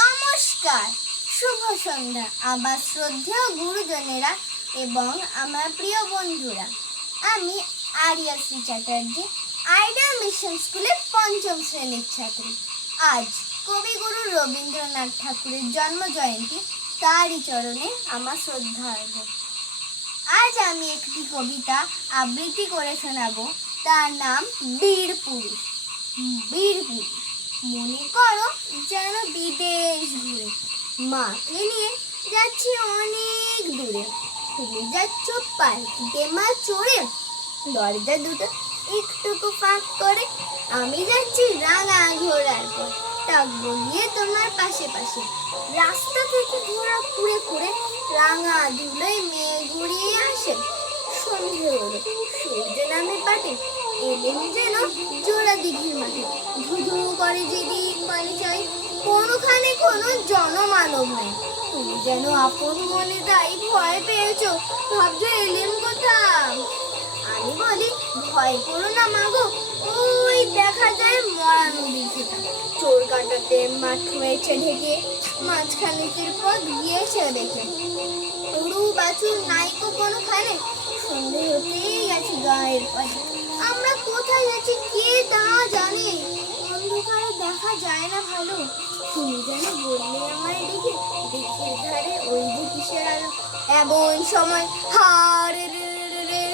নমস্কার। শুভ সন্ধ্যা। আমার শ্রদ্ধেয় গুরুজনেরা এবং আমার প্রিয় বন্ধুরা, আমি আরিয়া শ্রী চ্যাটার্জি আইডিয়াল মিশন স্কুলের পঞ্চম শ্রেণির ছাত্রী। আজ কবিগুরু রবীন্দ্রনাথ ঠাকুরের জন্ম জয়ন্তী তারই চরণে আমার শ্রদ্ধা অর্ঘ্য। আজ আমি একটি কবিতা আবৃত্তি করে শোনাবো। তার নাম বীর পুরুষ বীর পুরুষ মনে করো যেন বিদেশ ঘুরে। মাকে নিয়ে যাচ্ছি অনেক দূরে। তুমি যাচ্ছ পালকিতে মা, চড়ে। দরজা দুটো একটুকু ফাঁক করে। আমি যাচ্ছি রাঙা ঘোড়ার পর টাক বলিয়ে তোমার পাশে পাশে। রাস্তা থেকে ঘোড়া ঘুরে ঘুরে রাঙা ধুলোয় মেয়ে ঘুরিয়ে আসে। সন্ধে হলো। সূর্য নামে এলেন যেন জোড়া দিঘির মাঠে। ধুধু করে যেদিক মানে চাই, কোনোখানে কোনো জনমানব নেই। তুমি যেন আপন মনে তাই ভয় পেয়েছ, ভাবছ এলেন কোথাও আমি বলি, ভয় করো না মাগো, ওই দেখা যায় মরা নদীর খেতা চোর কাটাতে মাঠ হয়েছে ঢেকে, মাঝখানেকের পর গিয়েছে দেখে। গরু বাছুর নাইকো কোনোখানে সন্ধে হতেই গেছে গায়ের পাশে যাচ্ছি কে তা জানে? অন্ধকারে দেখা যায় না ভালো। তুমি যেন বললে আমায় দেখে দেখের ধারে ওই যে কিসের আলো। এমন সময় হারে রে রে রে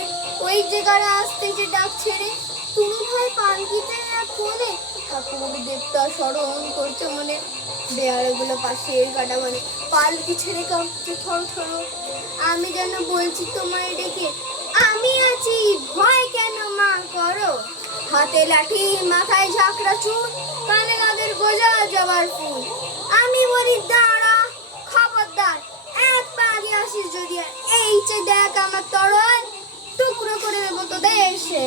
ওই যে কারা আসতেছে ডাক ছেড়ে তুমি ভয় পানকিতে না কোনে ঠাকুর দেবতা স্মরণ করছে মনে। বেয়ারগুলো পাশের কাটা মানে পালকি ছেড়ে কাঁপছে থর থর আমি যেন বলছি তোমায় ডেকে আমি আছি, ভয় কেন মা? হাতে লাঠি, মাথায় ঝাঁকড়া চুল, কানে কাদের গোজা জবার ফুল। আমি বলি, দাঁড়া, খবরদার, এক পা আসিস যদি এই যে দেখ আমার তরল, টুকরো করে দেবো তোদের সে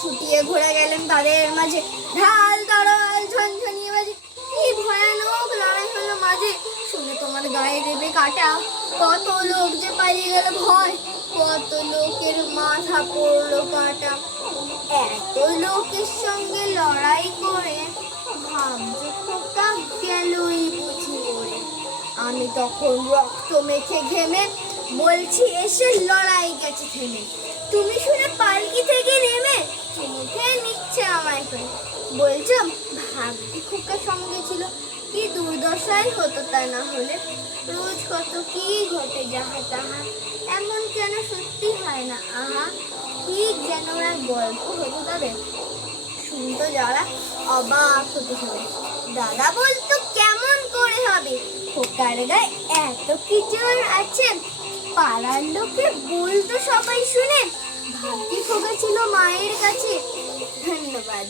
ছুটিয়ে ঘুরে গেলেন তাদের মাঝে, ঢাল তরল ঝনঝনিয়ে বাজে। কি ভয়ানক লড়াই হলো মাঝে। শুনে তোমার গায়ে দেবে কাটা। কত লোক যে পালিয়ে গেল ভয়, কত লোকের মাথা পড়ল কাটা। এত লোকের সঙ্গে লড়াই করে ভাবছ খোকা গেলই বুঝি ওরে আমি তখন রক্ত মেখে ঘেমে বলছি, এসে লড়াই গেছে থেমে। তুমি শুনে পালকি থেকে নেমে মুখে নিচ্ছে আমায় করে। বলছো ভাগ্যি খোকা সঙ্গে ছিল। কি দুর্দশাই হতো তা না হলে। রোজ কত কি ঘটে যাহা তাহা। এমন কেন সত্যি হয় না? আহা ঠিক যেন এক গল্প হতো তাদের। শুনতো যারা অবাক হতে হবে দাদা বলতো কেমন করে হবে? খোকার গায়ে এত কিছু আছে পাড়ার লোকে বলতো সবাই শুনে ভাগ্যে খোকা ছিল মায়ের কাছে। ধন্যবাদ।